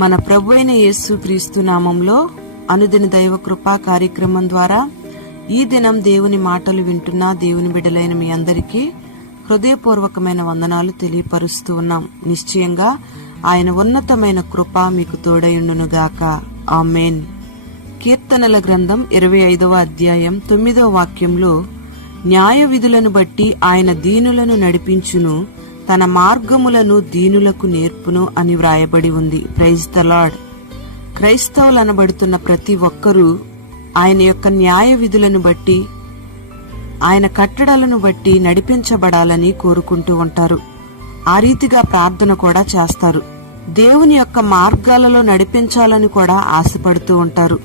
మన ప్రభు అయిన యేసుక్రీస్తు నామంలో అనుదిన దైవ కృపా కార్యక్రమం ద్వారా ఈ దినం దేవుని మాటలు వింటున్న దేవుని బిడ్డలైన మీ అందరికీ హృదయపూర్వకమైన వందనాలు తెలియపరుస్తూ ఉన్నాం. నిశ్చయంగా ఆయన ఉన్నతమైన కృప మీకు తోడయుండునుగాక. ఆమేన్. కీర్తనల గ్రంథం 25వ అధ్యాయం 9వ వాక్యంలో, న్యాయ విధులను బట్టి ఆయన దీనులను నడిపించును, తన మార్గములను దీనులకు నేర్పును అని వ్రాయబడి ఉంది. Praise the lord. క్రైస్తవులనబడుతున్న ప్రతి ఒక్కరూ ఆయన యొక్క న్యాయ విధులను బట్టి, ఆయన కట్టడలను బట్టి నడిపించబడాలని కోరుకుంటూ ఉంటారు. ఆ రీతిగా ప్రార్థన కూడా చేస్తారు. దేవుని యొక్క మార్గాలలో నడిపించాలని కూడా ఆశపడుతూ ఉంటారు.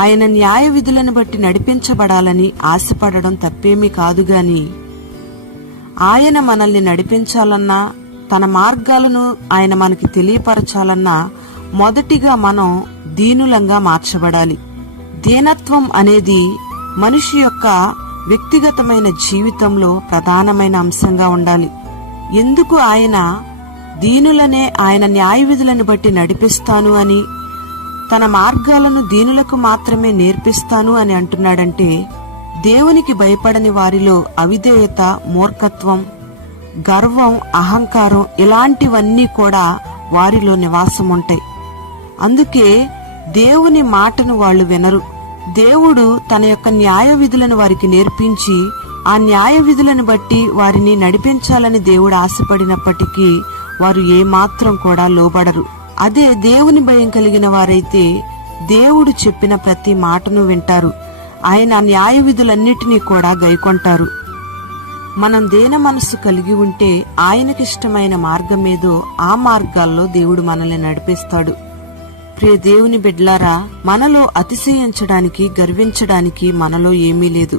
ఆయన న్యాయ విధులను బట్టి నడిపించబడాలని ఆశపడడం తప్పేమీ కాదు గాని, ఆయన మనల్ని నడిపించాలన్నా, తన మార్గాలను ఆయన మనకి తెలియపరచాలన్నా మొదటిగా మనం దీనులంగా మార్చబడాలి. దీనత్వం అనేది మనిషి యొక్క వ్యక్తిగతమైన జీవితంలో ప్రధానమైన అంశంగా ఉండాలి. ఎందుకు ఆయన దీనులనే ఆయన న్యాయ విధులను బట్టి నడిపిస్తాను అని, తన మార్గాలను దీనులకు మాత్రమే నేర్పిస్తాను అని అంటున్నాడంటే, దేవునికి భయపడని వారిలో అవిధేయత, మూర్ఖత్వం, గర్వం, అహంకారం ఇలాంటివన్నీ కూడా వారిలో నివాసం ఉంటాయి. అందుకే దేవుని మాటను వాళ్ళు వినరు. దేవుడు తన యొక్క న్యాయ విధులను వారికి నేర్పించి, ఆ న్యాయ విధులను బట్టి వారిని నడిపించాలని దేవుడు ఆశపడినప్పటికీ వారు ఏమాత్రం కూడా లోబడరు. అదే దేవుని భయం కలిగిన వారైతే దేవుడు చెప్పిన ప్రతి మాటను వింటారు. ఆయన న్యాయ విధులన్నిటినీ కూడా గైకొంటారు. మనం దేన మనస్సు కలిగి ఉంటే ఆయనకిష్టమైన మార్గమేదో ఆ మార్గాల్లో దేవుడు మనల్ని నడిపిస్తాడు. ప్రియ దేవుని బిడ్డలారా, మనలో అతిశయించడానికి, గర్వించడానికి మనలో ఏమీ లేదు.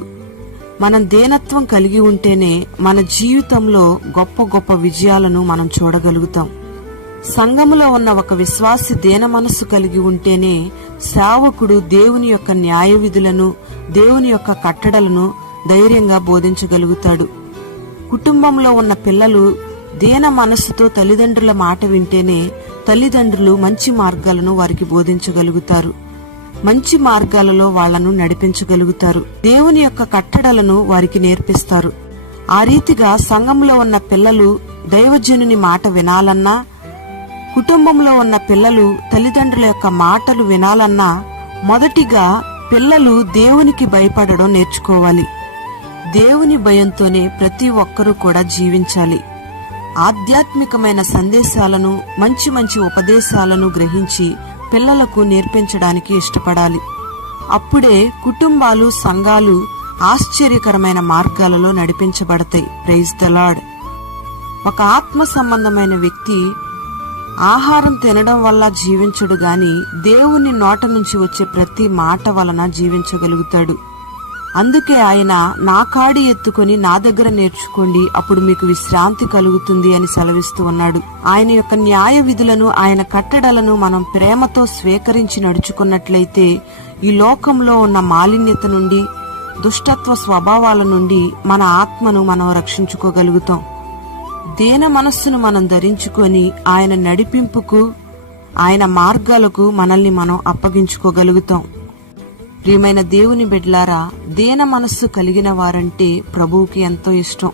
మనం దేనత్వం కలిగి ఉంటేనే మన జీవితంలో గొప్ప గొప్ప విజయాలను మనం చూడగలుగుతాం. సంఘములో ఉన్న ఒక విశ్వాసి దేన మనస్సు కలిగి ఉంటేనే సేవకుడు దేవుని యొక్క న్యాయ విధులను, దేవుని యొక్క కట్టడలను ధైర్యంగా బోధించగలుగుతాడు. కుటుంబంలో ఉన్న పిల్లలు దేన మనస్సుతో తల్లిదండ్రుల మాట వింటేనే తల్లిదండ్రులు మంచి మార్గాలను వారికి బోధించగలుగుతారు. మంచి మార్గాలలో వాళ్లను నడిపించగలుగుతారు. దేవుని యొక్క కట్టడలను వారికి నేర్పిస్తారు. ఆ రీతిగా సంఘంలో ఉన్న పిల్లలు దైవజనుని మాట వినాలన్నా, కుటుంబంలో ఉన్న పిల్లలు తల్లిదండ్రుల యొక్క మాటలు వినాలన్నా మొదటిగా పిల్లలు దేవునికి భయపడడం నేర్చుకోవాలి. దేవుని భయంతోనే ప్రతి ఒక్కరూ కూడా జీవించాలి. ఆధ్యాత్మికమైన సందేశాలను, మంచి మంచి ఉపదేశాలను గ్రహించి పిల్లలకు నేర్పించడానికి ఇష్టపడాలి. అప్పుడే కుటుంబాలు, సంఘాలు ఆశ్చర్యకరమైన మార్గాలలో నడిపించబడతాయి. Praise the lord. ఒక ఆత్మ సంబంధమైన వ్యక్తి ఆహారం తినడం వల్ల జీవించడు గాని దేవుని నోట నుంచి వచ్చే ప్రతి మాట వలన జీవించగలుగుతాడు. అందుకే ఆయన, నా కాడి ఎత్తుకొని నా దగ్గర నేర్చుకోండి, అప్పుడు మీకు విశ్రాంతి కలుగుతుంది అని సెలవిస్తూ ఉన్నాడు. ఆయన యొక్క న్యాయ విధులను, ఆయన కట్టడలను మనం ప్రేమతో స్వీకరించి నడుచుకున్నట్లయితే ఈ లోకంలో ఉన్న మాలిన్యత నుండి, దుష్టత్వ స్వభావాల నుండి మన ఆత్మను మనం రక్షించుకోగలుగుతాం. దేన మనస్సును మనం ధరించుకొని ఆయన నడిపింపుకు, ఆయన మార్గాలకు మనల్ని మనం అప్పగించుకోగలుగుతాం. ప్రియమైన దేవుని బిడ్డలారా, దేన మనస్సు కలిగిన వారంటే ప్రభువుకి ఎంతో ఇష్టం.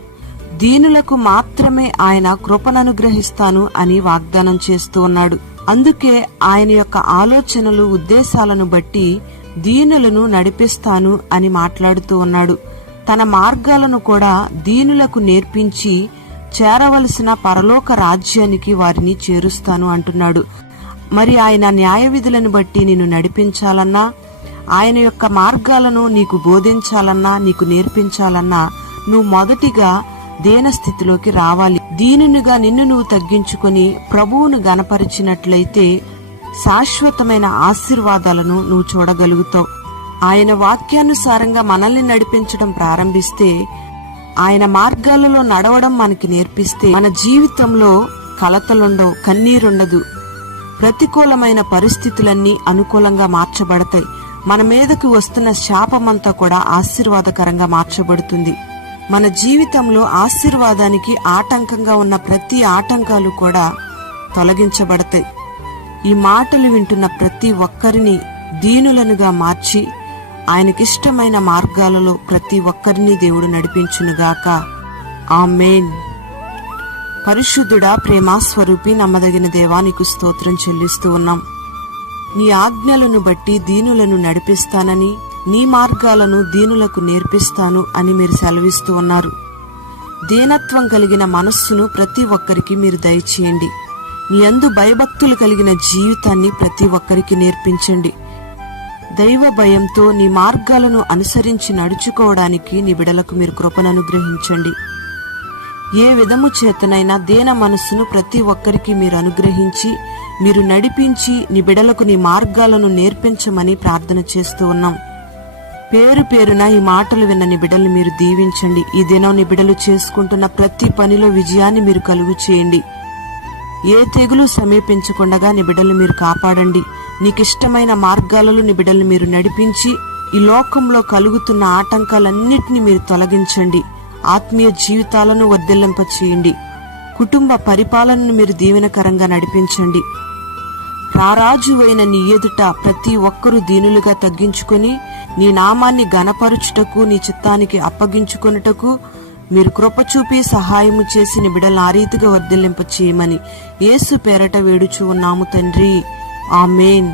దీనులకు మాత్రమే ఆయన కృపననుగ్రహిస్తాను అని వాగ్దానం చేస్తూ ఉన్నాడు. అందుకే ఆయన యొక్క ఆలోచనలు, ఉద్దేశాలను బట్టి దీనులను నడిపిస్తాను అని మాట్లాడుతూ ఉన్నాడు. తన మార్గాలను కూడా దీనులకు నేర్పించి చేరవలసిన పరలోక రాజ్యానికి వారిని చేరుస్తాను అంటున్నాడు. మరి ఆయన న్యాయ విధులను బట్టి నిన్ను నడిపించాలన్నా, ఆయన యొక్క మార్గాలను నీకు బోధించాలన్నా, నీకు నేర్పించాలన్నా నువ్వు మొదటిగా దేన స్థితిలోకి రావాలి. దీనునిగా నిన్ను నువ్వు తగ్గించుకొని ప్రభువును గణపరిచినట్లయితే శాశ్వతమైన ఆశీర్వాదాలను నువ్వు చూడగలుగుతావు. ఆయన వాక్యానుసారంగా మనల్ని నడిపించడం ప్రారంభిస్తే, ఆయన మార్గాలలో నడవడం మనకి నేర్పిస్తే మన జీవితంలో కలతలుండవు, కన్నీరుండదు. ప్రతికూలమైన పరిస్థితులన్నీ అనుకూలంగా మార్చబడతాయి. మన మీదకు వస్తున్న శాపమంతా కూడా ఆశీర్వాదకరంగా మార్చబడుతుంది. మన జీవితంలో ఆశీర్వాదానికి ఆటంకంగా ఉన్న ప్రతి ఆటంకాలు కూడా తొలగించబడతాయి. ఈ మాటలు వింటున్న ప్రతి ఒక్కరిని దీనులనుగా మార్చి ఆయనకిష్టమైన మార్గాలలో ప్రతి ఒక్కరిని దేవుడు నడిపించునుగాక. ఆమేన్. పరిశుద్ధుడా, ప్రేమాస్వరూపి, నమ్మదగిన దేవా, నీకు స్తోత్రం చెల్లిస్తూ ఉన్నాం. నీ ఆజ్ఞలను బట్టి దీనులను నడిపిస్తానని, నీ మార్గాలను దీనులకు నేర్పిస్తాను అని మీరు సెలవిస్తూ ఉన్నారు. దీనత్వం కలిగిన మనస్సును ప్రతి ఒక్కరికి మీరు దయచేయండి. నీ యందు భయభక్తులు కలిగిన జీవితాన్ని ప్రతి ఒక్కరికి నేర్పించండి. దైవ భయంతో నీ మార్గాలను అనుసరించి నడుచుకోవడానికి నీ బిడలకు మీరు కృపను అనుగ్రహించండి. ఏ విధము చేతనైనా దీన మనస్సును ప్రతి ఒక్కరికి మీరు అనుగ్రహించి మీరు నడిపించి నీ బిడలకు నీ మార్గాలను నేర్పించమని ప్రార్థన చేస్తూ ఉన్నాం. పేరు పేరున ఈ మాటలు విన్న నీ బిడలు మీరు దీవించండి. ఈ దినం నీ బిడలు చేసుకుంటున్న ప్రతి పనిలో విజయాన్ని మీరు కలుగు చేయండి. ఏ తెగులు సమీపించకుండగా నీ బిడ్డలు మీరు కాపాడండి. నీకిష్టమైన మార్గాలలో నీ బిడ్డలు మీరు నడిపించి ఈ లోకంలో కలుగుతున్న ఆటంకాలన్నిటినీ మీరు తొలగించండి. ఆత్మీయ జీవితాలను వర్ధిల్లింపచేయండి. కుటుంబ పరిపాలనను మీరు దీవెనకరంగా నడిపించండి. రారాజువైన నీ ఎదుట ప్రతి ఒక్కరూ దీనులుగా తగ్గించుకొని నీ నామాన్ని ఘనపరుచుటకు, నీ చిత్తానికి అప్పగించుకొనుటకు మీరు కృప చూపి సహాయము చేసి నీ బిడ్డలను ఆ రీతిగా వర్ధిల్లింప చేయమని యేసు పేరట వేడుచూ ఉన్నాము తండ్రి. ఆమేన్.